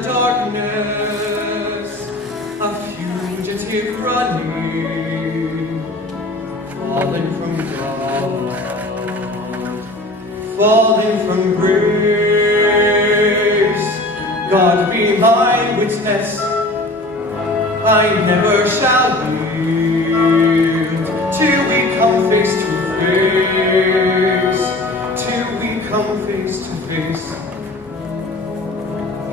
the darkness, a fugitive running, falling from God, falling from grace. God be my witness, I never shall yield till we come face to face, till we come face to face.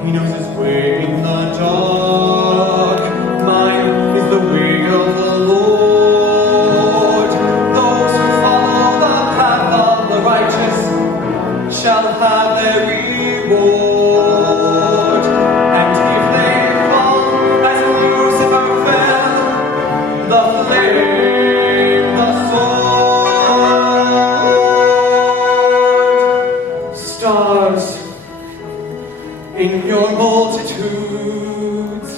He knows his way in the dark, mine is the way of the Lord. Those who follow the path of the righteous shall have their reward. And if they fall as Lucifer fell, the flame, the sword, stars in your multitudes,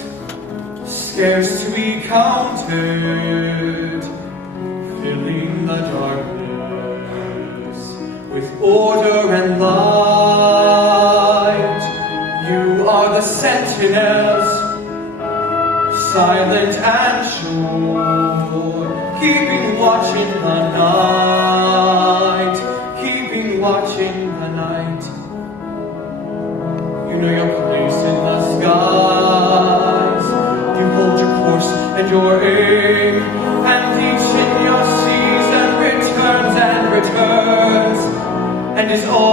scarce to be counted, filling the darkness with order and light. You are the sentinels, silent and sure, keeping watch in the night, keeping watch in the night. You know your place in the skies. You hold your course and your aim, and each in your season returns and returns, and is all